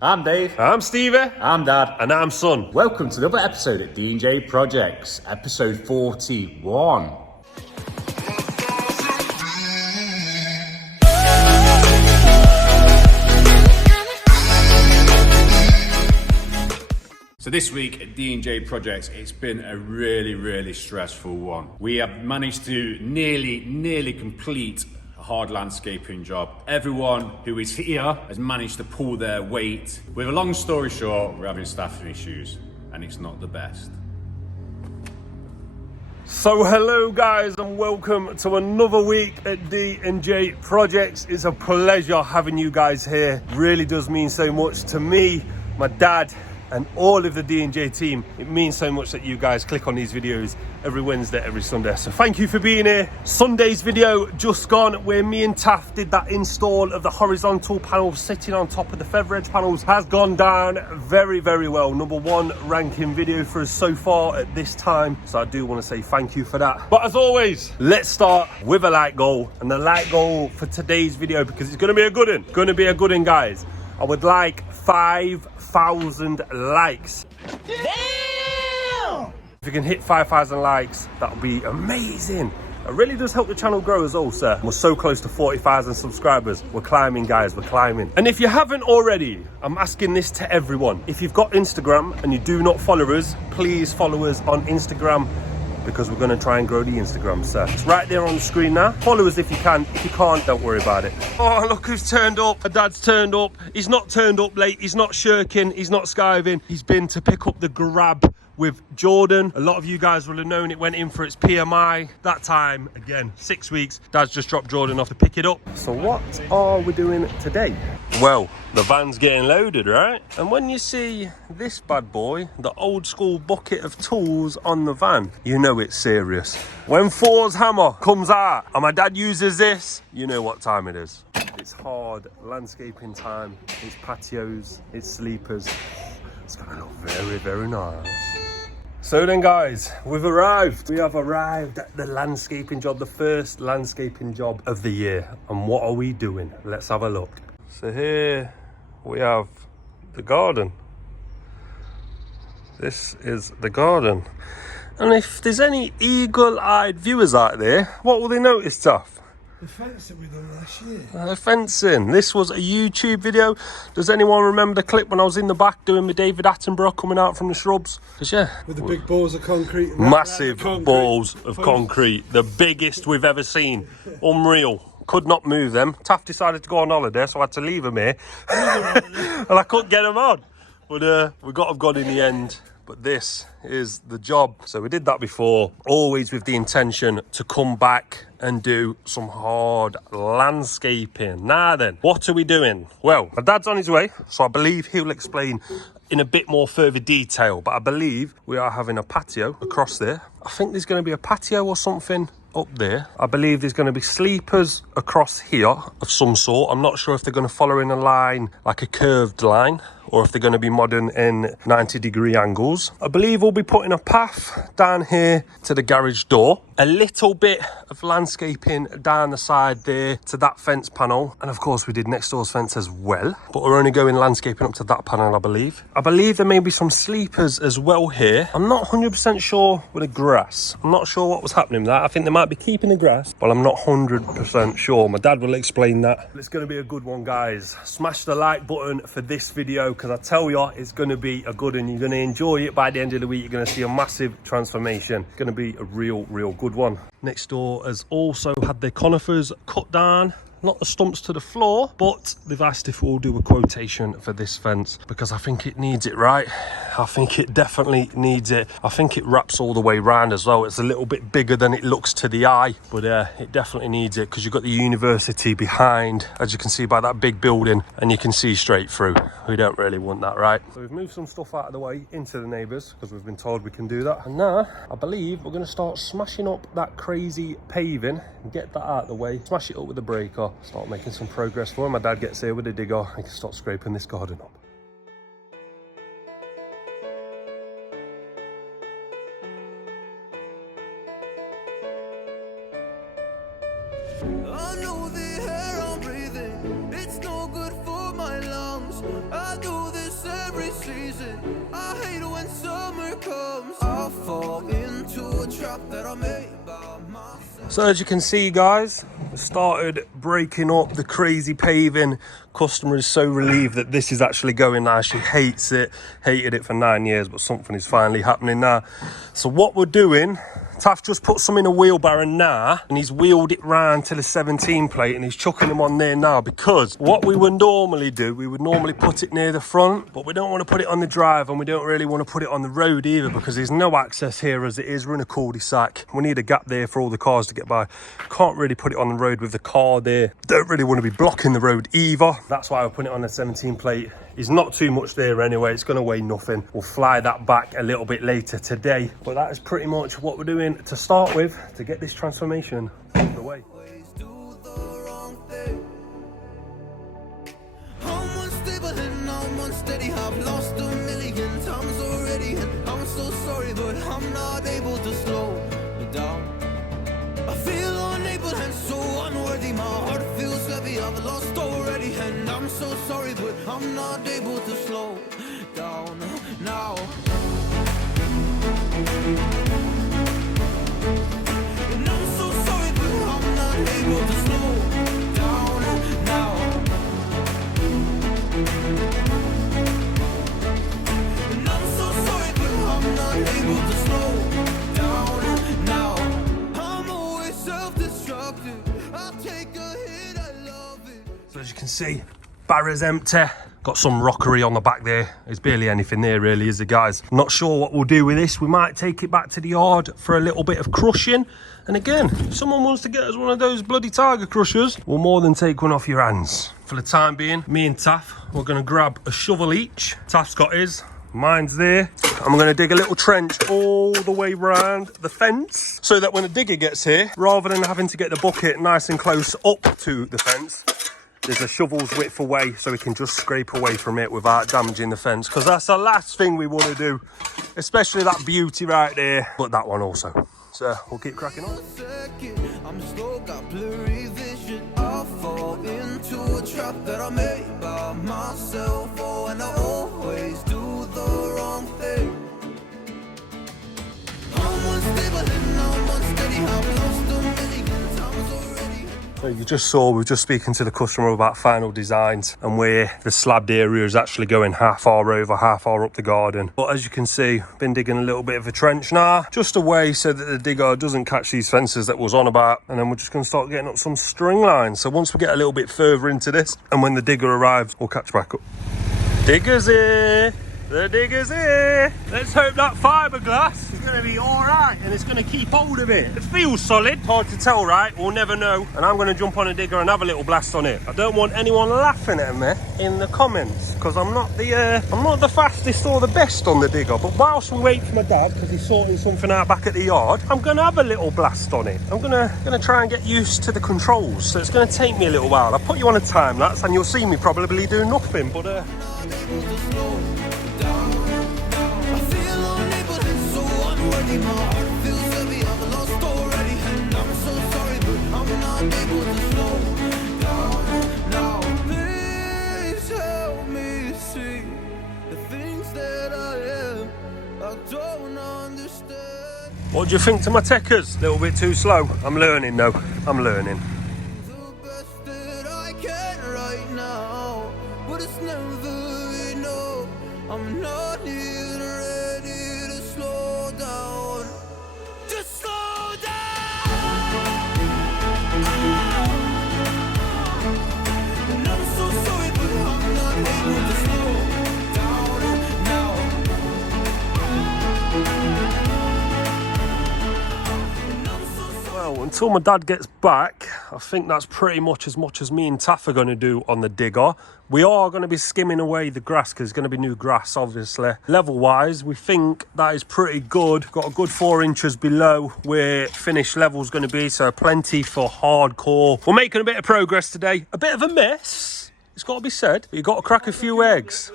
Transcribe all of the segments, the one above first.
I'm Dave. I'm Stevie. I'm Dad. And I'm Son. Welcome to another episode of D&J Projects, episode 41. So this week at D&J Projects, it's been a really stressful one. We have managed to nearly complete a hard landscaping job. Everyone who is here has managed to pull their weight. With a long story short, we're having staffing issues and it's not the best. So hello guys and welcome to another week at D&J Projects. It's a pleasure having you guys here. Really does mean so much to me, my dad, and all of the D&J team. It means so much that you guys click on these videos every Wednesday, every Sunday. So thank you for being here. Sunday's video just gone where me and Taff did that install of the horizontal panels sitting on top of the feather edge panels has gone down very well. #1 ranking video for us so far at this time. So I do want to say thank you for that. But as always, let's start with a like goal. And the like goal for today's video, because it's going to be a good one. Going to be a good one, guys. I would like 5,000 likes. Damn! If you can hit 5,000 likes, that would be amazing. It really does help the channel grow as well, sir. We're so close to 40,000 subscribers. We're climbing, guys, we're climbing. And if you haven't already, I'm asking this to everyone. If you've got Instagram and you do not follow us, please follow us on Instagram, because we're going to try and grow the Instagram, sir. It's right there on the screen now. Follow us if you can. If you can't, don't worry about it. Oh, look who's turned up. My dad's turned up. He's not turned up late. He's not shirking. He's not skiving. He's been to pick up the grab with Jordan. A lot of you guys will have known it went in for its PMI. That time, again, 6 weeks. Dad's just dropped Jordan off to pick it up. So what are we doing today? Well, the van's getting loaded, right? And when you see this bad boy, the old school bucket of tools on the van, you know it's serious. When Thor's hammer comes out and my dad uses this, you know what time it is. It's hard landscaping time. It's patios, it's sleepers. It's gonna look very nice. So then guys, we've arrived. We have arrived at the landscaping job, the first landscaping job of the year. And what are we doing? Let's have a look. So here we have the garden. This is the garden. And if there's any eagle-eyed viewers out there, what will they notice, Taff? The fence that we done last year. The fencing. This was a YouTube video. Does anyone remember the clip when I was in the back doing the David Attenborough coming out from the shrubs? Because yeah. With the big balls of concrete. Massive balls of concrete. The biggest we've ever seen. Unreal. Could not move them. Taff decided to go on holiday, so I had to leave them here. And I couldn't get them on. But we got them gone in the end. But this is the job. So we did that before, always with the intention to come back and do some hard landscaping. Now then, what are we doing? Well, my dad's on his way, so I believe he'll explain in a bit more further detail. But I believe we are having a patio across there. I think there's going to be a patio or something up there. I believe there's going to be sleepers across here of some sort. I'm not sure if they're going to follow in a line, like a curved line, or if they're going to be modern in 90-degree angles. I believe we'll be putting a path down here to the garage door. A little bit of landscaping down the side there to that fence panel. And of course we did next door's fence as well. But we're only going landscaping up to that panel, I believe. I believe there may be some sleepers as well here. I'm not 100% sure with the grass. I'm not sure what was happening with that. I think they might be keeping the grass, but I'm not 100% sure. My dad will explain that. It's going to be a good one, guys. Smash the like button for this video, because I tell you, it's going to be a good one. You're going to enjoy it. By the end of the week, you're going to see a massive transformation. It's going to be a real good one. Next door has also had their conifers cut down. Not the stumps to the floor, but they've asked if we'll do a quotation for this fence, because I think it needs it, right? I think it definitely needs it. I think it wraps all the way round as well. It's a little bit bigger than it looks to the eye, but it definitely needs it, because you've got the university behind, as you can see by that big building, and you can see straight through. We don't really want that, right? So we've moved some stuff out of the way into the neighbours, because we've been told we can do that. And now I believe we're going to start smashing up that crazy paving and get that out of the way, smash it up with the breaker, start making some progress for when my dad gets here with a digger. I can start scraping this garden up. I know the air I'm breathing, it's no good for my lungs. I do season. I hate it when summer comes. I fall into a trap that I made by myself. So as you can see, guys, we started breaking up the crazy paving. Customer is so relieved that this is actually going now. She hates it, hated it for 9 years, but something is finally happening now. So what we're doing, Taff just put some in a wheelbarrow now, and he's wheeled it round to the 17 plate, and he's chucking them on there now, because what we would normally do, we would normally put it near the front, but we don't want to put it on the drive, and we don't really want to put it on the road either, because there's no access here as it is. We're in a cul-de-sac. We need a gap there for all the cars to get by. Can't really put it on the road with the car there. Don't really want to be blocking the road either. That's why we're putting it on the 17 plate. It's not too much there anyway. It's going to weigh nothing. We'll fly that back a little bit later today. But that is pretty much what we're doing to start with to get this transformation on the way. I'm unstable and I'm unsteady. I've lost a million times already, and I'm so sorry, but I'm not able to slow me down. I feel unable and so unworthy. My heart feels heavy. I've lost already, and I'm so sorry, but I'm not able to slow down now. And I'm so sorry, but I'm not able to slow down now. And I'm so sorry, but I'm not able to slow down now. I'm always self-destructive. I take a hit, I love it. So as you can see, barrow's empty. Got some rockery on the back there. There's barely anything there really, is there, guys? Not sure what we'll do with this. We might take it back to the yard for a little bit of crushing. And again, if someone wants to get us one of those bloody tiger crushers, we'll more than take one off your hands. For the time being, me and Taff, we're gonna grab a shovel each. Taff's got his, mine's there. And we're gonna dig a little trench all the way round the fence, so that when the digger gets here, rather than having to get the bucket nice and close up to the fence, there's a shovel's width away, so we can just scrape away from it without damaging the fence, because that's the last thing we want to do, especially that beauty right there, but that one also. So we'll keep cracking on. I'm slow, got blurry vision. I fall into a trap that I made by myself. Oh, and I always do the wrong thing. I'm unstable and I'm unsteady. I've lost a million times already. So you just saw, we were just speaking to the customer about final designs and where the slabbed area is actually going half hour over, half hour up the garden. But as you can see, been digging a little bit of a trench now, just away so that the digger doesn't catch these fences that was on about. And then we're just going to start getting up some string lines. So once we get a little bit further into this, and when the digger arrives, we'll catch back up. Digger's here. The digger's here. Let's hope that fiberglass is going to be all right and it's going to keep hold of it. It feels solid. Hard to tell, right? We'll never know. And I'm going to jump on a digger and have a little blast on it. I don't want anyone laughing at me in the comments, because I'm not the fastest or the best on the digger. But whilst we wait for my dad, because he's sorting something out back at the yard, I'm going to have a little blast on it. I'm going to try and get used to the controls. So it's going to take me a little while. I'll put you on a time lapse and you'll see me probably do nothing. But My heart feels heavy, I've lost already, and I'm so sorry, but I'm not able to slow down now. Please help me see the things that I am. I don't understand. what do you think to my techers? A little bit too slow. I'm learning though. I'm learning. The best that I can right now, but it's never enough. I'm not even ready to slow down. Just slow down. And I'm so sorry, but I'm not able to slow down now. And I'm so sorry. Well, until my dad gets back, I think that's pretty much as me and Taff are going to do on the digger. We are going to be skimming away the grass because there's going to be new grass, obviously. Level-wise, we think that is pretty good. Got a good 4 inches below where finished level is going to be, so plenty for hardcore. We're making a bit of progress today. A bit of a mess, it's got to be said. But you've got to crack a few eggs.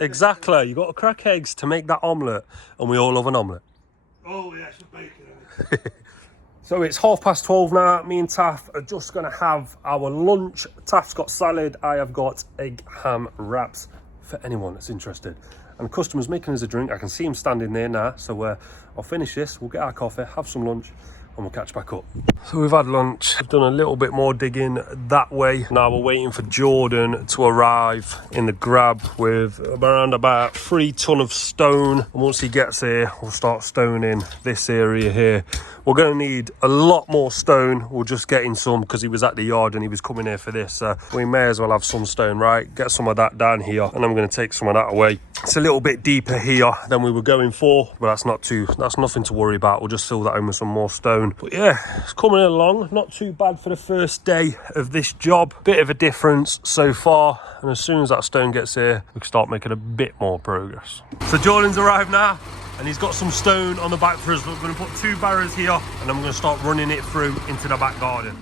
Exactly, you've got to crack eggs to make that omelette, and we all love an omelette. Oh, yes, the bacon. So it's 12:30 now. Me and Taff are just going to have our lunch. Taff's got salad. I have got egg ham wraps for anyone that's interested. And the customer's making us a drink. I can see him standing there now. So I'll finish this, we'll get our coffee, have some lunch, and we'll catch back up. So we've had lunch, we've done a little bit more digging that way. Now we're waiting for Jordan to arrive in the grab with around about 3 ton of stone. And once he gets here, we'll start stoning this area here. We're going to need a lot more stone. We'll just get in some because he was at the yard and he was coming here for this. We may as well have some stone, right? Get some of that down here, and I'm going to take some of that away. It's a little bit deeper here than we were going for, but that's nothing to worry about. We'll just fill that in with some more stone. But yeah, it's coming along. Not too bad for the first day of this job. Bit of a difference so far, and as soon as that stone gets here, we can start making a bit more progress. So Jordan's arrived now, and he's got some stone on the back for us. We're going to put 2 barrows here, and I'm going to start running it through into the back garden.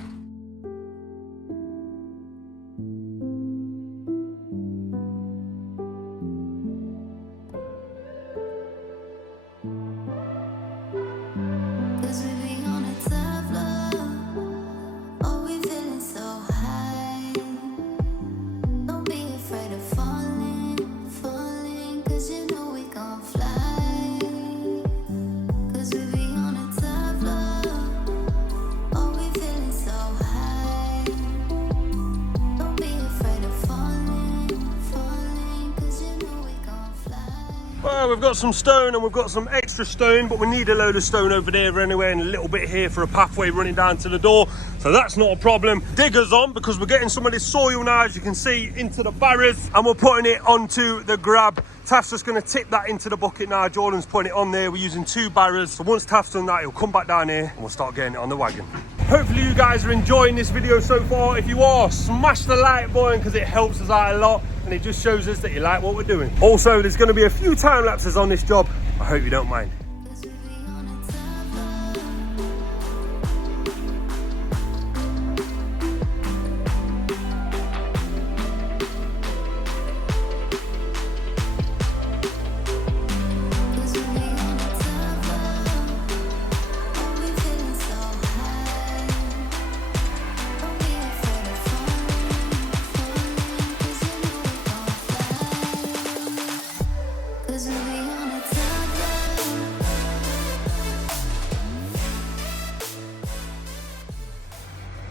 Well, we've got some stone and we've got some extra stone, but we need a load of stone over there anyway, and a little bit here for a pathway running down to the door, so that's not a problem. Digger's on because we're getting some of this soil now, as you can see, into the barrows, and we're putting it onto the grab. Taff's just going to tip that into the bucket now. Jordan's putting it on there. We're using 2 barrows, so once Taff's done that, he'll come back down here and we'll start getting it on the wagon. Hopefully you guys are enjoying this video so far. If you are, smash the like button because it helps us out a lot, and it just shows us that you like what we're doing. Also, there's going to be a few time lapses on this job. I hope you don't mind.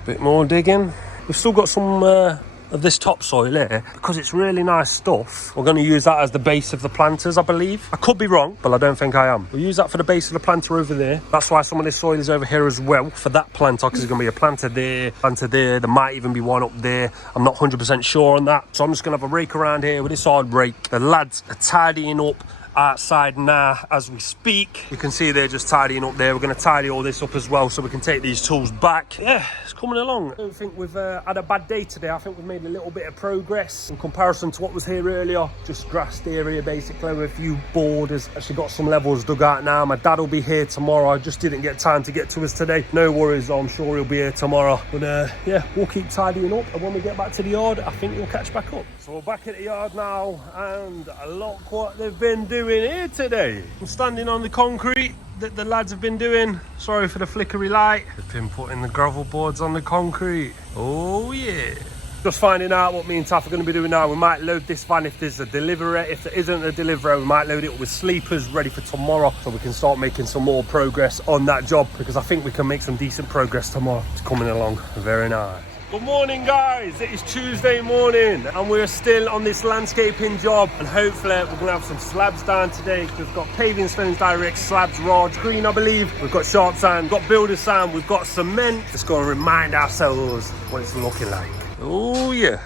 Bit more digging. We've still got some of this topsoil here because it's really nice stuff. We're going to use that as the base of the planters, I believe. I could be wrong, but I don't think I am. We'll use that for the base of the planter over there. That's why some of this soil is over here as well for that planter, because there's going to be a planter there, there might even be one up there. I'm not 100% sure on that, so I'm just going to have a rake around here with this hard rake. The lads are tidying up outside now as we speak. You can see they're just tidying up there. We're going to tidy all this up as well so we can take these tools back. Yeah, it's coming along. I don't think we've had a bad day today. I think we've made a little bit of progress in comparison to what was here earlier. Just grassed area basically with a few borders. Actually got some levels dug out now. My dad will be here tomorrow. I just didn't get time to get to us today. No worries, I'm sure he'll be here tomorrow. But yeah, we'll keep tidying up, and when we get back to the yard, I think we'll catch back up. So we're back at the yard now, and look what they've been doing here today. I'm standing on the concrete that the lads have been doing. Sorry for the flickery light. They've been putting the gravel boards on the concrete. Oh yeah. Just finding out what me and Taff are going to be doing now. We might load this van if there's a delivery. If there isn't a delivery, we might load it with sleepers ready for tomorrow, so we can start making some more progress on that job, because I think we can make some decent progress tomorrow. It's coming along very nice. Good morning guys, it is Tuesday morning and we're still on this landscaping job, and hopefully we're going to have some slabs down today. We've got paving stones direct, slabs, rods, green I believe, we've got sharp sand, got builder sand, we've got cement. Just going to remind ourselves what it's looking like. Oh yeah.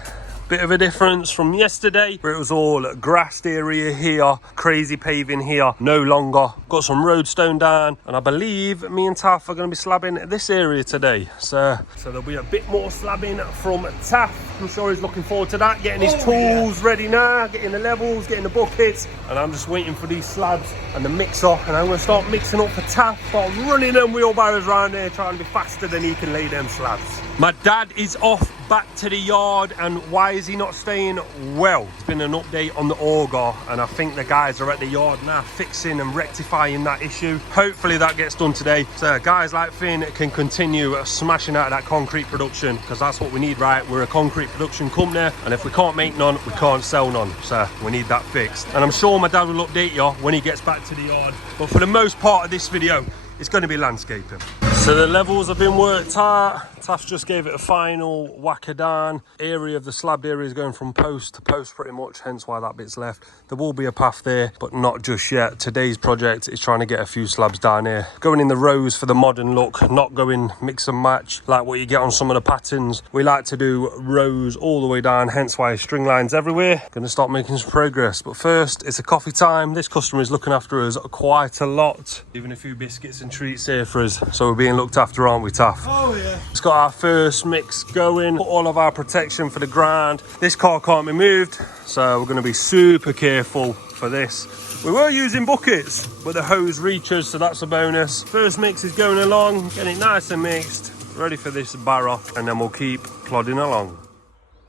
Bit of a difference from yesterday where it was all grassed area here, crazy paving here, no longer. Got some road stone down, and I believe me and Taff are going to be slabbing this area today. So there'll be a bit more slabbing from Taff. I'm sure he's looking forward to that, getting his tools ready now, getting the levels, getting the buckets, and I'm just waiting for these slabs and the mixer, and I'm going to start mixing up for Taff, start running them wheelbarrows around there, trying to be faster than he can lay them slabs. My dad is off back to the yard. And why is he not staying? Well, it's been an update on the auger, and I think the guys are at the yard now fixing and rectifying that issue. Hopefully that gets done today, so guys like Finn can continue smashing out of that concrete production, because that's what we need, right? We're a concrete production company, and if we can't make none, we can't sell none, so we need that fixed. And I'm sure my dad will update you when he gets back to the yard, but for the most part of this video, it's going to be landscaping. So the levels have been worked out. Taff just gave it a final whacker down. Area of the slabbed area is going from post to post pretty much, hence why that bit's left. There will be a path there, but not just yet. Today's project is trying to get a few slabs down here. Going in the rows for the modern look, not going mix and match like what you get on some of the patterns. We like to do rows all the way down, hence why string lines everywhere. Gonna start making some progress, but first it's a coffee time. This customer is looking after us quite a lot. Even a few biscuits and treats here for us, so we're being looked after, aren't we, Taff? Oh yeah. It's got our first mix going, put all of our protection for the ground. This car can't be moved, so we're going to be super careful for this. We were using buckets, but the hose reaches, so that's a bonus. First mix is going along, getting it nice and mixed, ready for this barrow, and then we'll keep plodding along.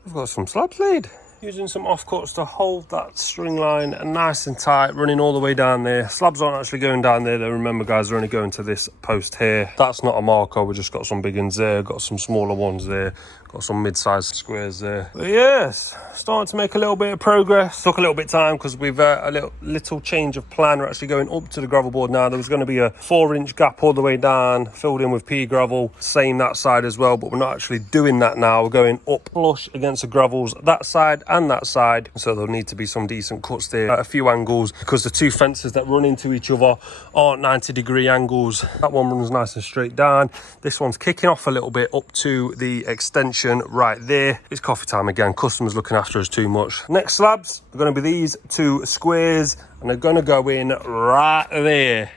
We've got some slabs laid. Using some offcuts to hold that string line nice and tight, running all the way down there. Slabs aren't actually going down there though. Remember guys, they're only going to this post here. That's not a marker, we've just got some big ones there, got some smaller ones there, got some mid-sized squares there. But yes, starting to make a little bit of progress. Took a little bit of time because we've a little change of plan. We're actually going up to the gravel board now. There was going to be a 4-inch gap all the way down, filled in with pea gravel, same that side as well, but we're not actually doing that now. We're going up flush against the gravels that side and that side, so there'll need to be some decent cuts there at a few angles, because the two fences that run into each other aren't 90-degree angles. That one runs nice and straight down. This one's kicking off a little bit up to the extension right there. It's coffee time again. Customers looking after us too much. Next slabs are going to be these two squares, and they're going to go in right there.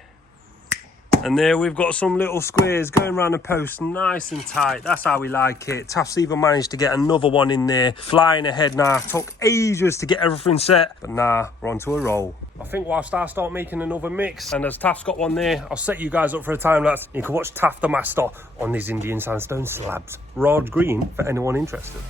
And there we've got some little squares going around the post nice and tight. That's how we like it. Taff's even managed to get another one in there. Flying ahead now. Took ages to get everything set, but nah, we're onto a roll. I think whilst I start making another mix, and as Taff's got one there, I'll set you guys up for a time lapse. You can watch Taff the master on these Indian sandstone slabs. Rod green for anyone interested.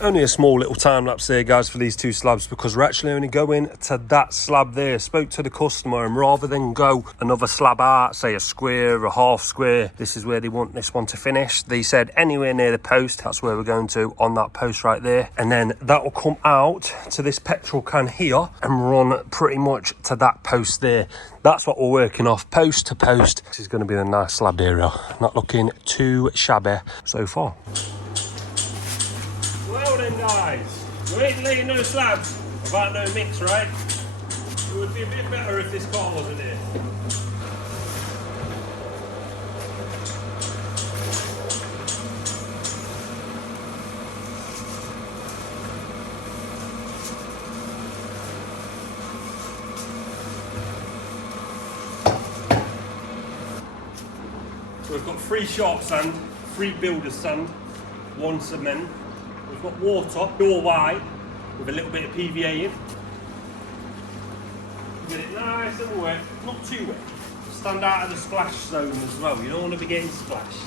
Only a small little time lapse there guys for these two slabs, because we're actually only going to that slab there. Spoke to the customer, and rather than go another slab out, say a square or a half square, this is where they want this one to finish. They said anywhere near the post, that's where we're going to, on that post right there, and then that will come out to this petrol can here and run pretty much to that post there. That's what we're working off, post to post. This is going to be a nice slab area. Not looking too shabby so far. Well then guys, we ain't laying no slabs about no mix, right? It would be a bit better if this car wasn't here. So we've got 3 sharp sand, 3 builder's sand, 1 cement. We've got water, all white, with a little bit of PVA in. Get it nice and wet, not too wet. Stand out of the splash zone as well, you don't want to be getting splashed.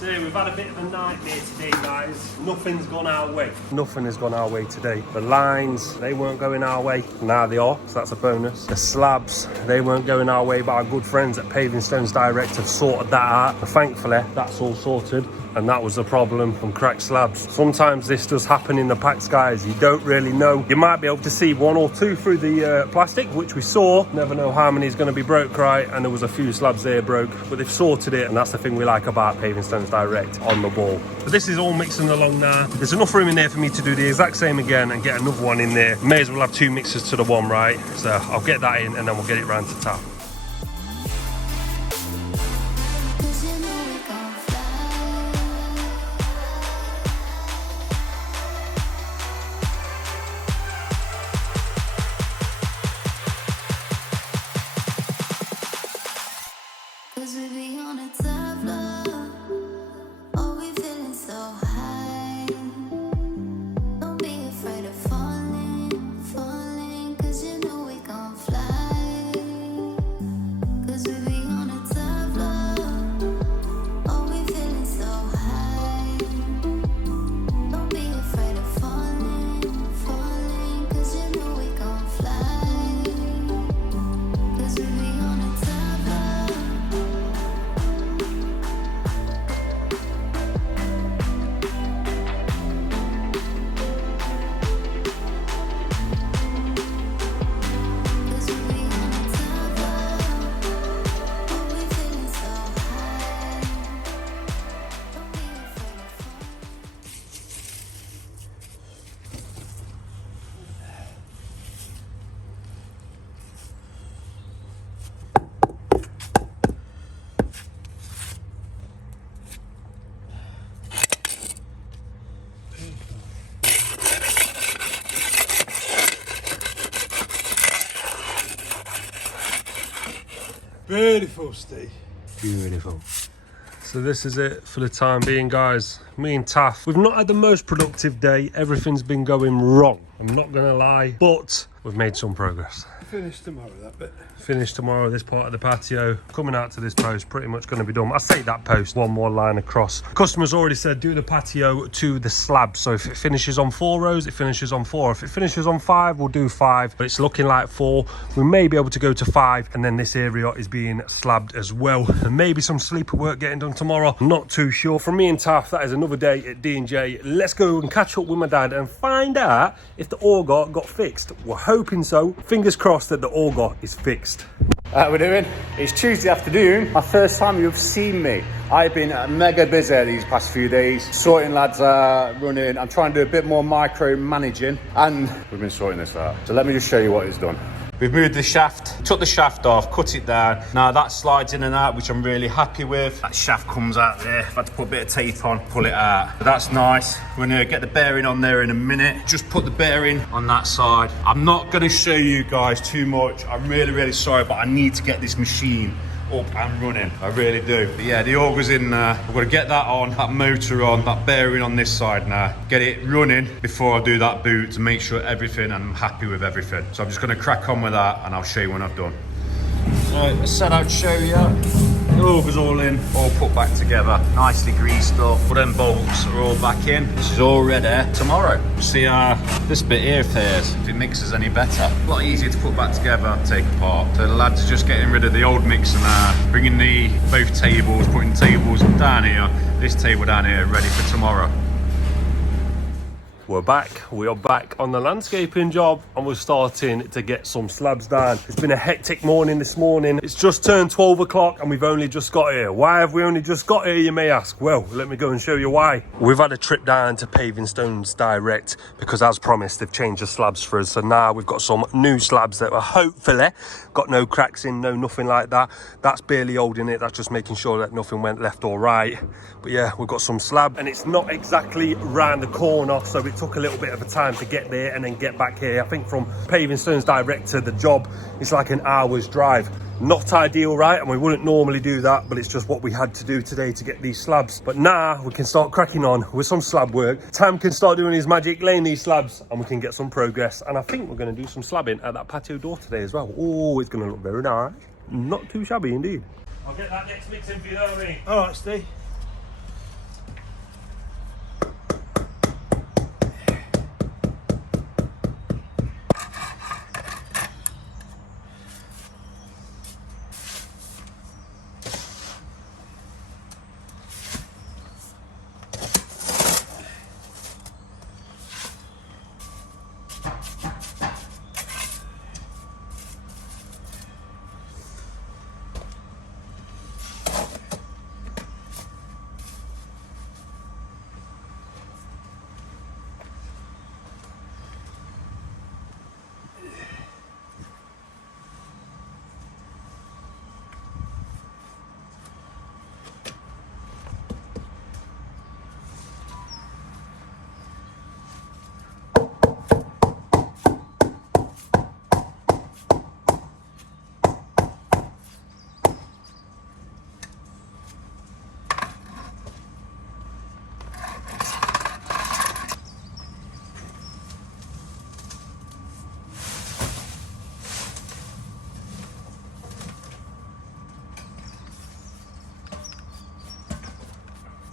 So we've had a bit of a nightmare today guys. Nothing's gone our way. Nothing has gone our way today. The lines, they weren't going our way. Now they are, so that's a bonus. The slabs, they weren't going our way, but our good friends at Paving Stones Direct have sorted that out. But thankfully, that's all sorted. And that was the problem from cracked slabs. Sometimes this does happen in the packs, guys. You don't really know. You might be able to see 1 or 2 through the plastic, which we saw. Never know how many is going to be broke, right? And there was a few slabs there broke, but they've sorted it, and that's the thing we like about Paving Stones Direct on the wall. But this is all mixing along now. There's enough room in there for me to do the exact same again and get another one in there. May as well have 2 mixers to the one, right? So I'll get that in, and then we'll get it round to Taff. Cause we be on a tough love. Oh, we feeling so high. Beautiful, Steve. Beautiful. So this is it for the time being, guys. Me and Taff, we've not had the most productive day. Everything's been going wrong, I'm not gonna lie, but we've made some progress. Finish tomorrow, that bit. Finish tomorrow, this part of the patio. Coming out to this post, pretty much going to be done. I say that post, one more line across. Customer's already said do the patio to the slab. So if it finishes on 4 rows, it finishes on 4. If it finishes on 5, we'll do 5. But it's looking like 4. We may be able to go to 5. And then this area is being slabbed as well. And maybe some sleeper work getting done tomorrow. Not too sure. From me and Taff, that is another day at D&J. Let's go and catch up with my dad and find out if the auger got fixed. We're hoping so. Fingers crossed that the auger is fixed. How we doing? It's Tuesday afternoon. My first time you've seen me. I've been mega busy these past few days. Sorting lads running. I'm trying to do a bit more micro managing and we've been sorting this out. So let me just show you what it's done. We've moved the shaft, took the shaft off, cut it down. Now that slides in and out, which I'm really happy with. That shaft comes out there. I've had to put a bit of tape on, pull it out. But that's nice. We're gonna get the bearing on there in a minute. Just put the bearing on that side. I'm not gonna show you guys too much. I'm really, really sorry, but I need to get this machine up and running. I really do. But yeah, the auger's in there. We've got to get that on, that motor on, that bearing on this side now. Get it running before I do that boot to make sure everything, and I'm happy with everything. So I'm just going to crack on with that and I'll show you when I've done. So I set out to show you. The auger's all in, all put back together, nicely greased up. But them bolts are all back in. This is all ready tomorrow. See this bit here tears, if it mixes any better. A lot easier to put back together, take apart. So the lads are just getting rid of the old mixer now, bringing both tables, putting tables down here, this table down here, ready for tomorrow. We're back. We are back on the landscaping job and we're starting to get some slabs down. It's been a hectic morning this morning. It's just turned 12 o'clock and we've only just got here. Why have we only just got here, you may ask? Well, let me go and show you why. We've had a trip down to Paving Stones Direct because, as promised, they've changed the slabs for us. So now we've got some new slabs that are hopefully got no cracks in, no nothing like that. That's barely holding it. That's just making sure that nothing went left or right. But yeah, we've got some slab and it's not exactly round the corner, so it took a little bit of a time to get there and then get back here. I think from Paving Stones Direct to the job, it's like an hour's drive. Not ideal, right? And we wouldn't normally do that, but it's just what we had to do today to get these slabs. But now we can start cracking on with some slab work. Tam can start doing his magic, laying these slabs, and we can get some progress. And I think we're going to do some slabbing at that patio door today as well. Oh, it's going to look very nice. Not too shabby indeed. I'll get that next mix in for you, know what I mean? All right, Steve.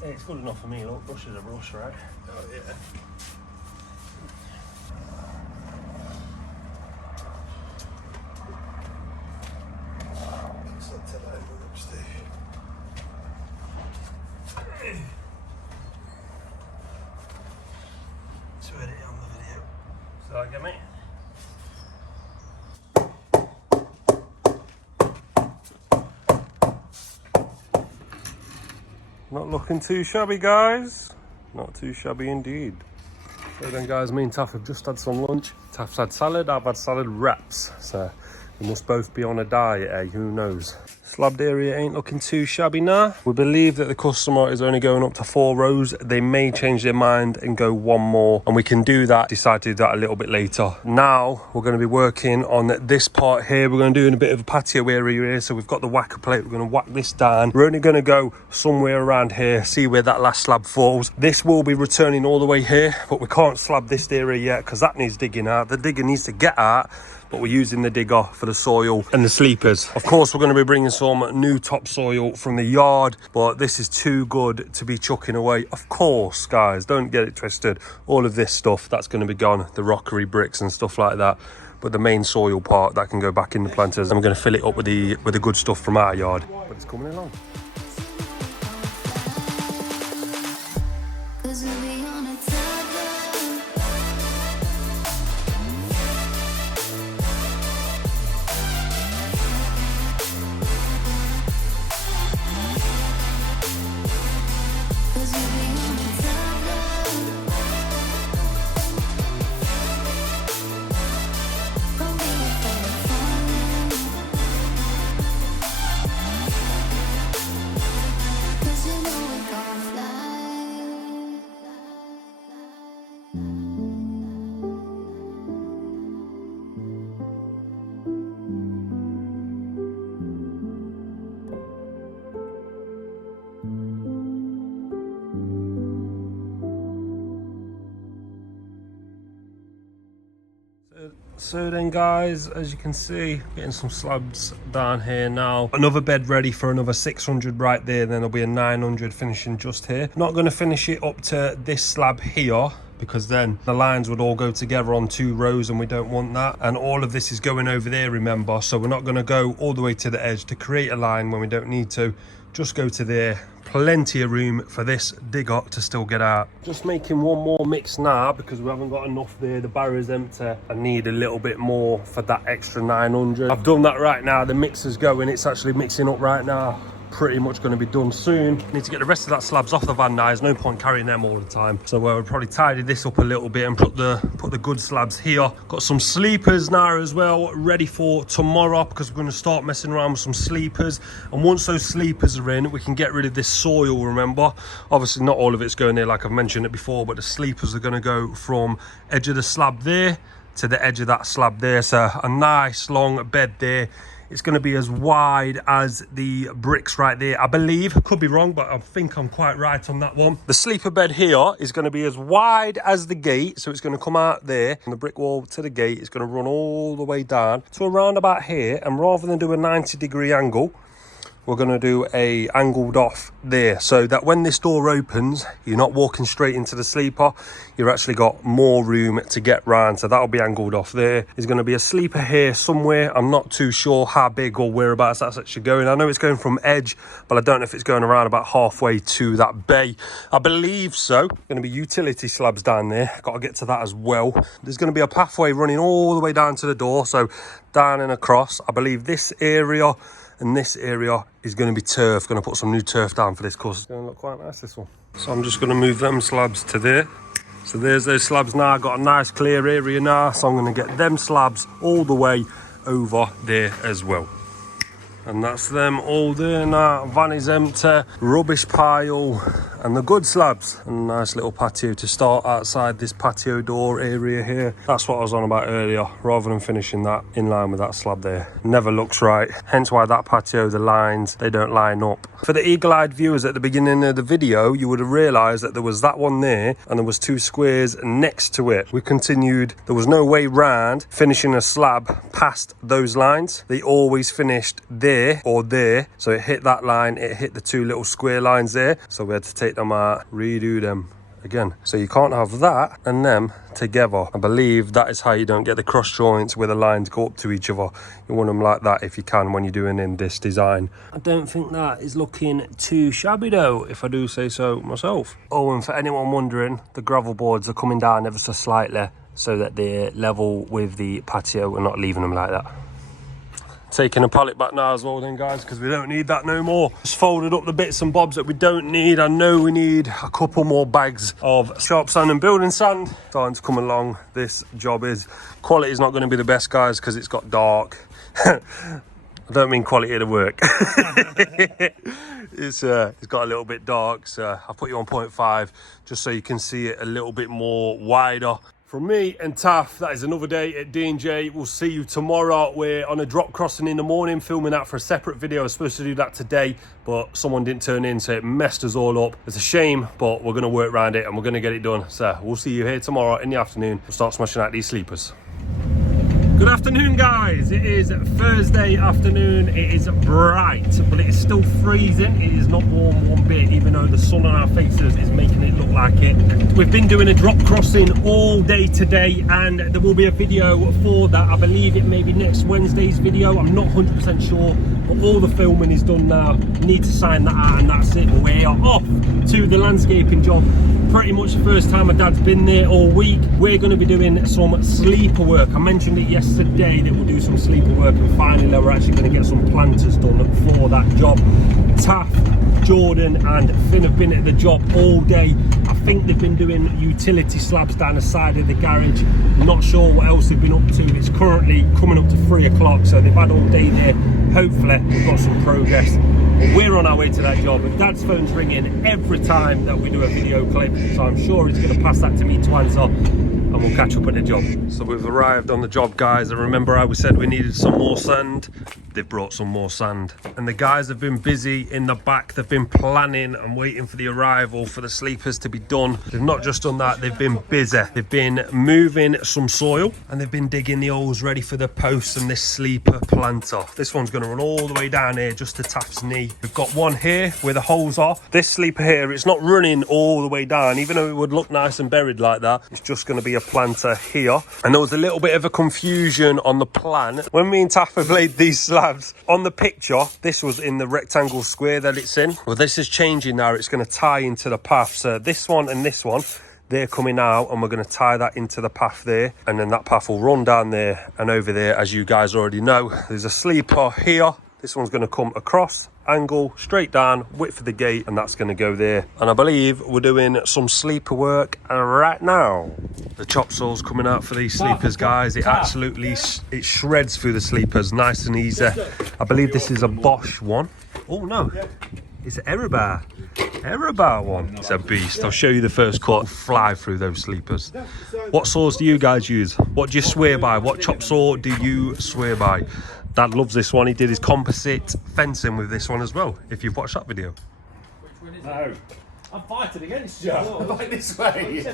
Hey, it's good enough for me. Look, brush is a brush, right? Oh, yeah. So I'll tell that over, Steve. It's ready on the video. So I get me. Not looking too shabby, guys. Not too shabby indeed. So then, guys, me and Taff have just had some lunch. Taff's had salad, I've had salad wraps. So We must both be on a diet, eh? Who knows? Slabbed area ain't looking too shabby now. We believe that the customer is only going up to 4 rows. They may change their mind and go 1 more, and we can do that, decide to do that a little bit later. Now we're going to be working on this part here. We're going to do a bit of a patio area here. So we've got the whacker plate. We're going to whack this down. We're only going to go somewhere around here, see where that last slab falls. This will be returning all the way here, but we can't slab this area yet because that needs digging out. The digger needs to get out, but we're using the digger for the soil and the sleepers. Of course, we're going to be bringing some new topsoil from the yard, but this is too good to be chucking away. Of course, guys, don't get it twisted. All of this stuff, that's going to be gone, the rockery bricks and stuff like that. But the main soil part, that can go back in the planters. And we're going to fill it up with the good stuff from our yard. But it's coming along. So then, guys, as you can see, getting some slabs down here now. Another bed ready for another 600 right there. Then there'll be a 900 finishing just here. Not going to finish it up to this slab here, because then the lines would all go together on 2 rows and we don't want that. And all of this is going over there, remember. So we're not going to go all the way to the edge to create a line when we don't need to. Just go to there. Plenty of room for this digger to still get out. Just making 1 more mix now because we haven't got enough there. The barrel's empty. I need a little bit more for that extra 900. I've done that right now. The mixer's going. It's actually mixing up right now. Pretty much going to be done soon. Need to get the rest of that slabs off the van now. There's no point carrying them all the time. So we'll probably tidy this up a little bit and put the good slabs here. Got some sleepers now as well, ready for tomorrow, because we're going to start messing around with some sleepers. And once those sleepers are in, we can get rid of this soil, remember. Obviously not all of it's going there like I've mentioned it before, but the sleepers are going to go from edge of the slab there to the edge of that slab there. So a nice long bed there. It's going to be as wide as the bricks right there, I believe. Could be wrong, but I think I'm quite right on that one. The sleeper bed here is going to be as wide as the gate. So it's going to come out there from the brick wall to the gate. It's going to run all the way down to around about here. And rather than do a 90-degree angle, we're going to do a angled off there, so that when this door opens, you're not walking straight into the sleeper. You've actually got more room to get round, so that'll be angled off there. There's going to be a sleeper here somewhere. I'm not too sure how big or whereabouts that's actually going. I know it's going from edge, but I don't know if it's going around about halfway to that bay. I believe so. Going to be utility slabs down there. Got to get to that as well. There's going to be a pathway running all the way down to the door, so down and across. I believe this area and this area is going to be turf. Going to put some new turf down for this course. It's going to look quite nice, this one. So I'm just going to move them slabs to there. So there's those slabs now. Got a nice clear area now. So I'm going to get them slabs all the way over there as well. And that's them all there now. Van is empty, rubbish pile, and the good slabs. And a nice little patio to start outside this patio door area here. That's what I was on about earlier, rather than finishing that in line with that slab there. Never looks right. Hence why that patio, the lines, they don't line up. For the eagle-eyed viewers at the beginning of the video, you would have realised that there was that one there, and there was 2 squares next to it. We continued. There was no way round finishing a slab past those lines. They always finished there or there, so it hit that line, it hit the 2 little square lines there, so we had to take them out, redo them again. So you can't have that and them together. I believe that is how you don't get the cross joints where the lines go up to each other. You want them like that if you can when you're doing in this design. I don't think that is looking too shabby though, if I do say so myself. Oh, and for anyone wondering, the gravel boards are coming down ever so slightly so that they're level with the patio. We're not leaving them like that. Taking a pallet back now as well then, guys, because we don't need that no more. Just folded up the bits and bobs that we don't need. I know we need a couple more bags of sharp sand and building sand. Starting to come along. This job is, quality is not going to be the best, guys, because it's got dark. I don't mean quality of the work. It's got a little bit dark, so I'll put you on 0.5 just so you can see it a little bit more wider. From me and Taff, that is another day at D&J. We'll see you tomorrow. We're on a drop crossing in the morning, filming that for a separate video. I was supposed to do that today, but someone didn't turn in, so it messed us all up. It's a shame, but we're going to work around it and we're going to get it done. So we'll see you here tomorrow in the afternoon. We'll start smashing out these sleepers. Good afternoon, guys. It is Thursday afternoon. It is bright, but it is still freezing. It is not warm one bit, even though the sun on our faces is making it look like it. We've been doing a drop crossing all day today, and there will be a video for that. I believe it may be next Wednesday's video. I'm not 100% sure, but all the filming is done now. Need to sign that out, and that's it. We are off to the landscaping job. Pretty much the first time my dad's been there all week. We're going to be doing some sleeper work. I mentioned it yesterday that we'll do some sleeper work, and finally we're actually going to get some planters done for that job. Taff, Jordan and Finn have been at the job all day. I think they've been doing utility slabs down the side of the garage. Not sure what else they've been up to. It's currently coming up to 3 o'clock, so they've had all day there. Hopefully we've got some progress. But we're on our way to that job, and Dad's phone's ringing every time that we do a video clip, so I'm sure he's going to pass that to me to answer, and we'll catch up at the job. So we've arrived on the job, guys, and remember how we said we needed some more sand? They've brought some more sand, and the guys have been busy in the back. They've been planning and waiting for the arrival for the sleepers to be done. They've not just done that, they've been busy. They've been moving some soil, and they've been digging the holes ready for the posts and this sleeper planter. This one's going to run all the way down here just to Taff's knee. We've got one here where the holes are. This sleeper here, it's not running all the way down, even though it would look nice and buried like that. It's just going to be a planter here. And there was a little bit of a confusion on the plan. When me and Taff have laid these slabs on the picture, this was in the rectangle square that it's in. Well, this is changing now. It's going to tie into the path. So this one and this one, they're coming out, and we're going to tie that into the path there, and then that path will run down there and over there. As you guys already know, there's a sleeper here. This one's going to come across, angle, straight down, width of the gate, and that's going to go there. And I believe we're doing some sleeper work right now. The chop saw's coming out for these sleepers, guys. It absolutely, it shreds through the sleepers, nice and easy. I believe this is a Bosch one. Oh no, it's an error bar one. It's a beast. I'll show you the first cut. Fly through those sleepers. What saws do you guys use? What do you swear by? What chop saw do you swear by? Dad loves this one. He did his composite fencing with this one as well, if you've watched that video. Which one is it? No. I'm fighting against you. I'm like this way.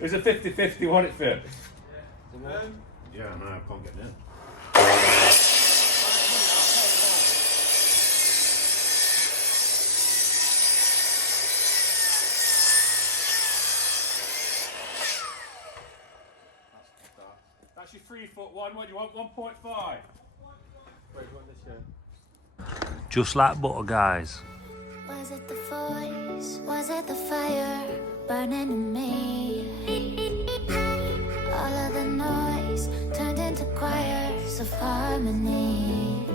It's a 50-50 one, it fit. Yeah, no, I can't get in. That's your 3-foot one. What do you want? 1.5. Just like butter, guys. Was it the voice? Was it the fire burning in me? All of the noise turned into choirs of harmony.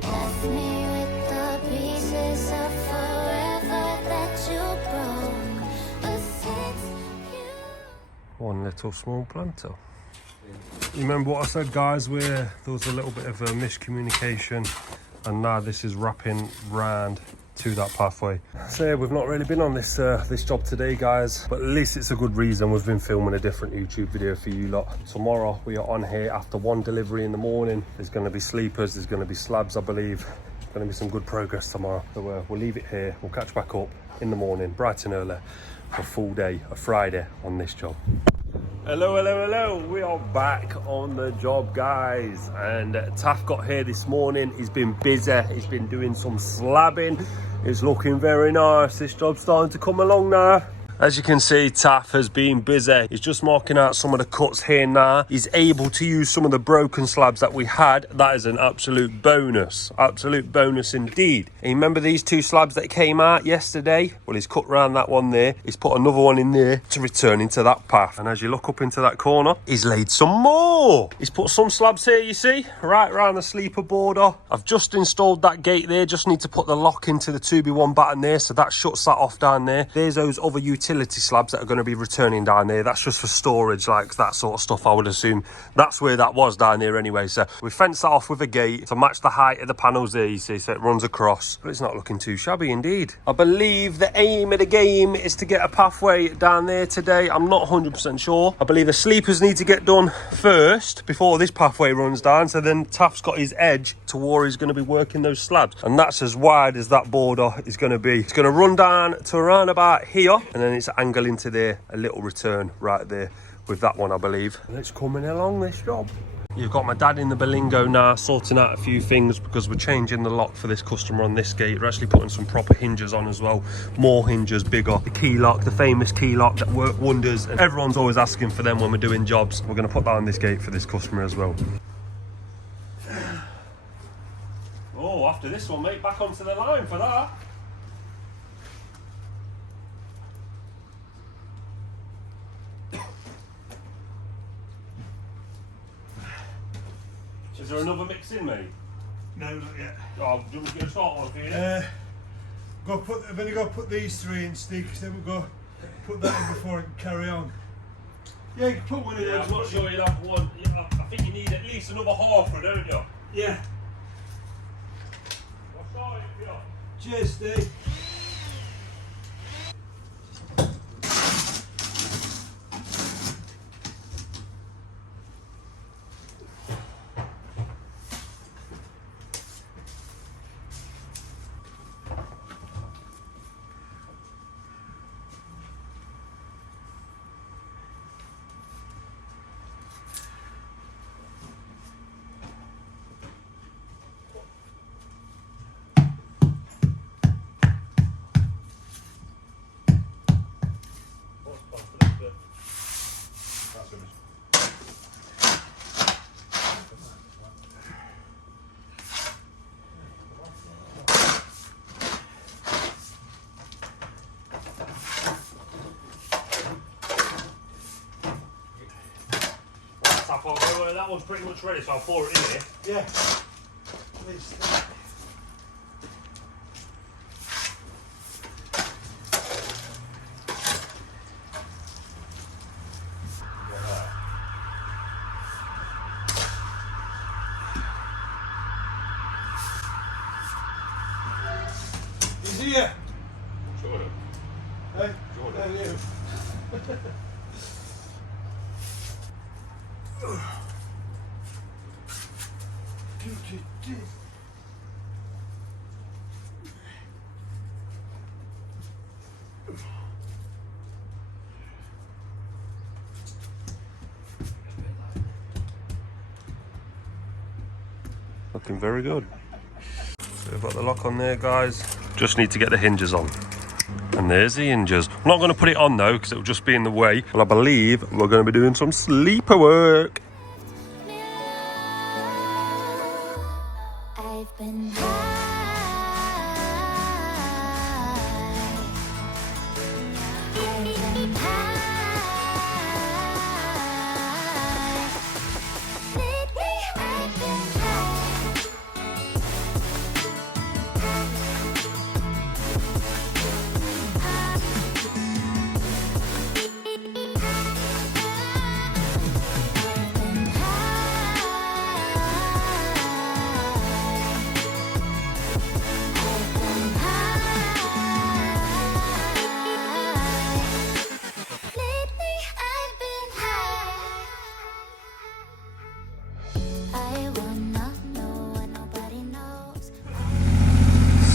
Left me with the pieces of forever that you broke. But since you... One little small planter. You remember what I said, guys, where there was a little bit of a miscommunication, and now this is wrapping round to that pathway. So yeah, we've not really been on this this job today, guys, but at least it's a good reason. We've been filming a different YouTube video for you lot. Tomorrow we are on here after one delivery in the morning. There's going to be sleepers, there's going to be slabs, I believe. There's going to be some good progress tomorrow. So we'll leave it here. We'll catch back up in the morning, bright and early, for a full day, a Friday on this job. Hello, hello, hello. We are back on the job, guys. And Taff got here this morning. He's been busy. He's been doing some slabbing. It's looking very nice. This job's starting to come along now. As you can see, Taff has been busy. He's just marking out some of the cuts here now. He's able to use some of the broken slabs that we had. That is an absolute bonus indeed. And you remember these two slabs that came out yesterday? Well, he's cut around that one there. He's put another one in there to return into that path. And as you look up into that corner, he's laid some more. He's put some slabs here, you see, right around the sleeper border. I've just installed that gate there. Just need to put the lock into the 2B1 batten there, so that shuts that off down there. There's those other utility utility slabs that are going to be returning down there. That's just for storage, like that sort of stuff, I would assume. That's where that was down there anyway. So we fenced that off with a gate to match the height of the panels there, you see, so it runs across. But it's not looking too shabby indeed. I believe the aim of the game is to get a pathway down there today. I'm not 100% sure. I believe the sleepers need to get done first before this pathway runs down. So then Taff's got his edge to where he's going to be working those slabs. And that's as wide as that border is going to be. It's going to run down to around about here, and then it's angle into there, a little return right there with that one, I believe. And it's coming along, this job. You've got my dad in the Berlingo now, sorting out a few things because we're changing the lock for this customer on this gate. We're actually putting some proper hinges on as well. More hinges, bigger. The key lock, the famous key lock that work wonders. And everyone's always asking for them when we're doing jobs. We're going to put that on this gate for this customer as well. Oh, after this one, mate, back onto the line for that. Is there another mix in, mate? No, not yet. Oh, do you want me to start one for you? I've only got to put these three in, Steve, because then we'll go put that in before I can carry on. Yeah, you can put one in. Yeah, I'm not sure you'll have one. I think you need at least another half, don't you? Yeah. I'll start it for you. Cheers, Steve. That one's pretty much ready, so I'll pour it in here. Yeah. Please. He's here. Jordan. Hey, Jordan. how are you? Looking very good. So we've got the lock on there, guys. Just need to get the hinges on. And there's the hinges. I'm not going to put it on though, because it'll just be in the way. But I believe we're going to be doing some sleeper work. I've been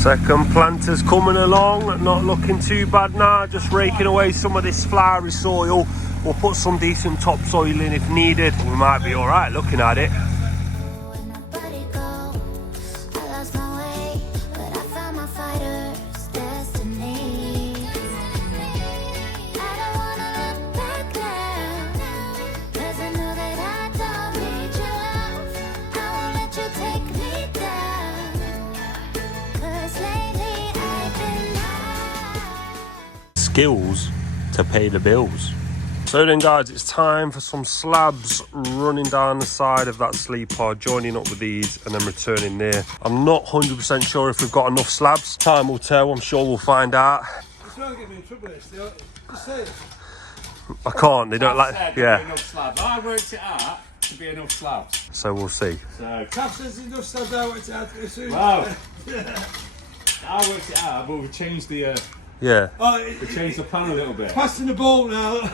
Second planter's coming along, not looking too bad now, just raking away some of this flowery soil. We'll put some decent topsoil in if needed. We might be alright looking at it. Skills to pay the bills. So then guys, it's time for some slabs running down the side of that sleeper, joining up with these and then returning there. I'm not 100% sure if we've got enough slabs. Time will tell, I'm sure we'll find out. You're trying to get me in trouble, Steve. Just say it. I can't. They don't like. Said Yeah. enough slabs. I worked it out to be enough slabs. So we'll see. So Taff says there's enough slabs out to add as soon. wow. I worked it out, but we changed the Yeah. we changed the plan a little bit. Passing the ball now.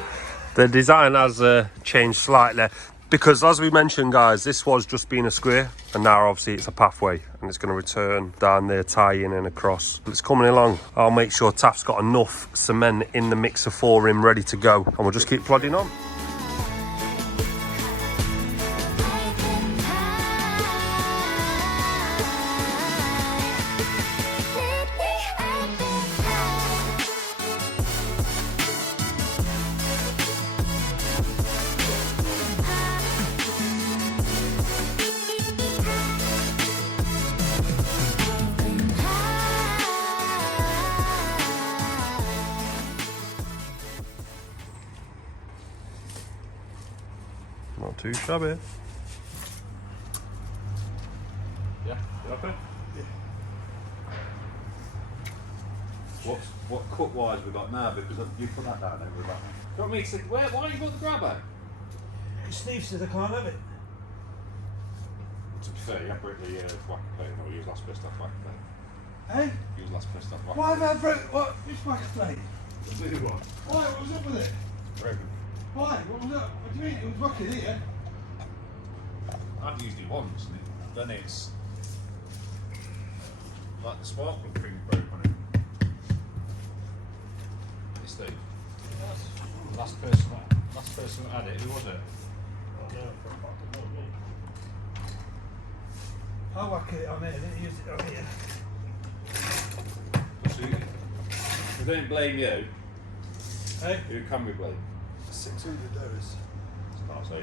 The design has changed slightly because, as we mentioned, guys, this was just being a square, and now obviously it's a pathway, and it's going to return down there, tie in and across. It's coming along. I'll make sure Taff's got enough cement in the mixer for him, ready to go, and we'll just keep plodding on. Not too shabby. Yeah, you happy? What cut wise we got now? Because you put that down over that. Do you want me to? Why you got the grabber? Steve says I can't have it. To be fair, you have broke the whacker plate. No, use last pissed off whacker plate. Hey? Use last pissed off whacker Why have I broke what? Which whacker plate? plate. Do what? Why? What was up with it? Broken. Why? What was up? What do you mean? It was rocking here. I've used it once, and then it's like the spark plug thing broke on it. It's the last person that had it. Who was it? I whack it on here. I didn't use it on here. So we don't blame you. Hey? Who can we blame? 600 those.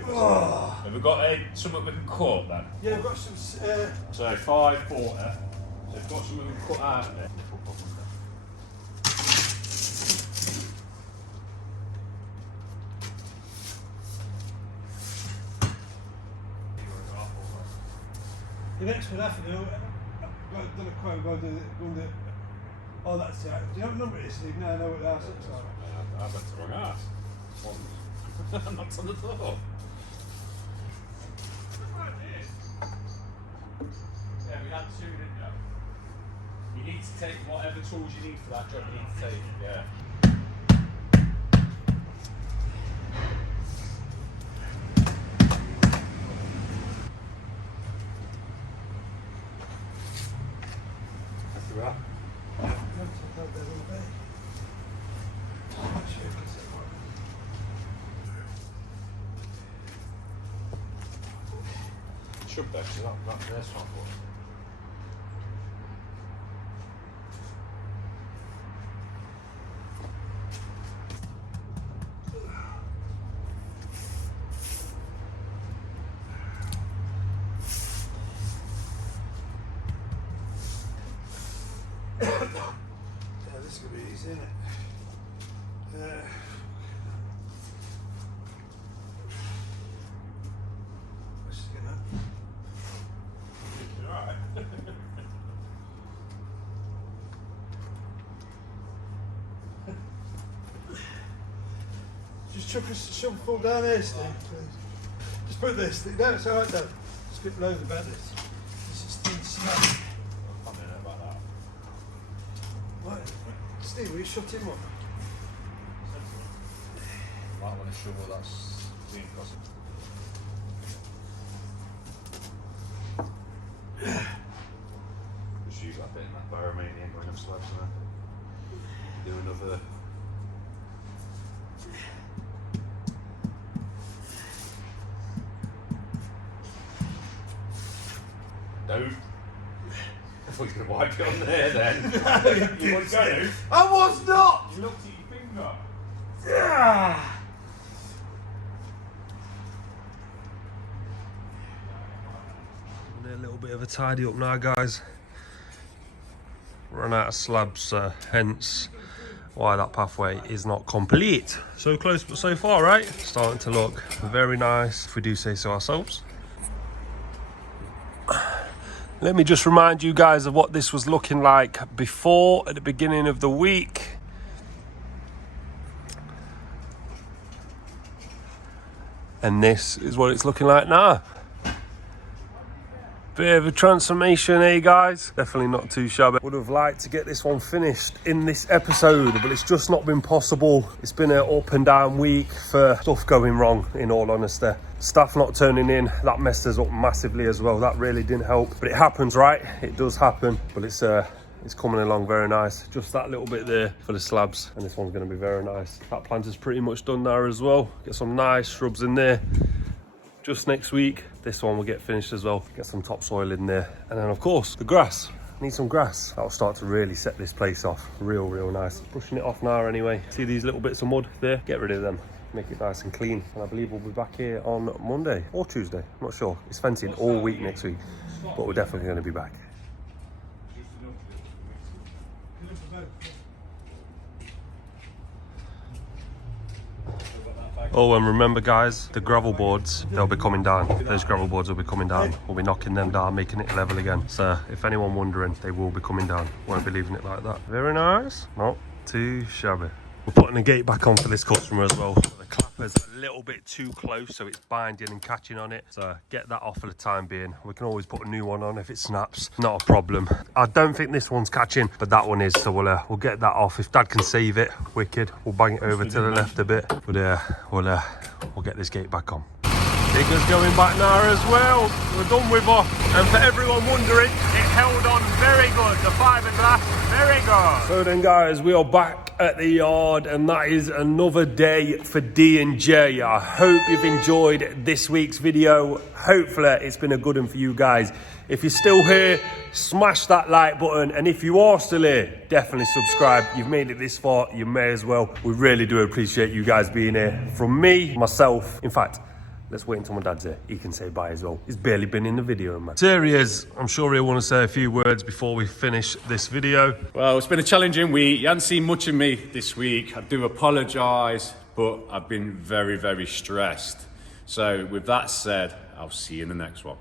Oh. Have we got something we can cut then? Yeah, I've got some. So 5/4. So we've got something we can cut out of it. The next one after, I've done a quote. Go and do it. Oh, that's it. Do you have a number of this, Steve? Now I know what the house looks like. I went to the wrong house. I'm not on the door. Yeah, we had two, didn't you? You need to take whatever tools you need for that job. You need to take. Yeah. Happy with that? Should be, so that's their swap. Yeah, this is going to be easy, isn't it? Let's just get that. Alright. Just chuck a shovelful down here, Steve, please. Just put this. No, it's alright, Dad. Just get loads about this. This is Steve Snap. I don't know about that. What? Steve, will you shut him up? Might want to shovel that's clean crossing. Just use that bit in that Baromania going up slabs and do another. Don't. I thought you were going to wipe it on there then. You want to? I was not! You looked at your finger. Ah! A little bit of a tidy up now, guys. Run out of slabs, hence why that pathway is not complete. So close but so far, right? Starting to look very nice, if we do say so ourselves. Let me just remind you guys of what this was looking like before, at the beginning of the week. And this is what it's looking like now. Bit of a transformation, eh guys? Definitely not too shabby. Would have liked to get this one finished in this episode, but it's just not been possible. It's been an up and down week for stuff going wrong, in all honesty. Staff not turning in, that messed us up massively as well. That really didn't help, but it happens, right? It does happen, but it's coming along very nice. Just that little bit there for the slabs, and this one's going to be very nice. That plant is pretty much done there as well. Get some nice shrubs in there. Just next week, this one will get finished as well. Get some topsoil in there. And then of course, the grass. Need some grass. That'll start to really set this place off. Real nice. Brushing it off now anyway. See these little bits of mud there? Get rid of them. Make it nice and clean. And I believe we'll be back here on Monday or Tuesday. I'm not sure. It's fencing all week next week, but we're definitely going to be back. Oh, and remember guys, the gravel boards, they'll be coming down. Those gravel boards will be coming down. We'll be knocking them down, making it level again. So if anyone wondering, they will be coming down. Won't be leaving it like that. Very nice. Not too shabby. We're putting the gate back on for this customer as well. The clapper's a little bit too close, so it's binding and catching on it. So get that off for the time being. We can always put a new one on if it snaps. Not a problem. I don't think this one's catching, but that one is. So we'll get that off. If Dad can save it, wicked. We'll bang it over to the left a bit. But we'll get this gate back on. Digger's going back now as well. We're done with her. And for everyone wondering, it held on very good. The fiberglass, very good. So then guys, we are back at the yard, and that is another day for D&J. I hope you've enjoyed this week's video. Hopefully it's been a good one for you guys. If you're still here, smash that like button, and if you are still here, definitely subscribe. You've made it this far, you may as well. We really do appreciate you guys being here. From me, myself, in fact, let's wait until my dad's here. He can say bye as well. He's barely been in the video, man. There he is. I'm sure he'll want to say a few words before we finish this video. Well, it's been a challenging week. You haven't seen much of me this week. I do apologise, but I've been very stressed. So with that said, I'll see you in the next one.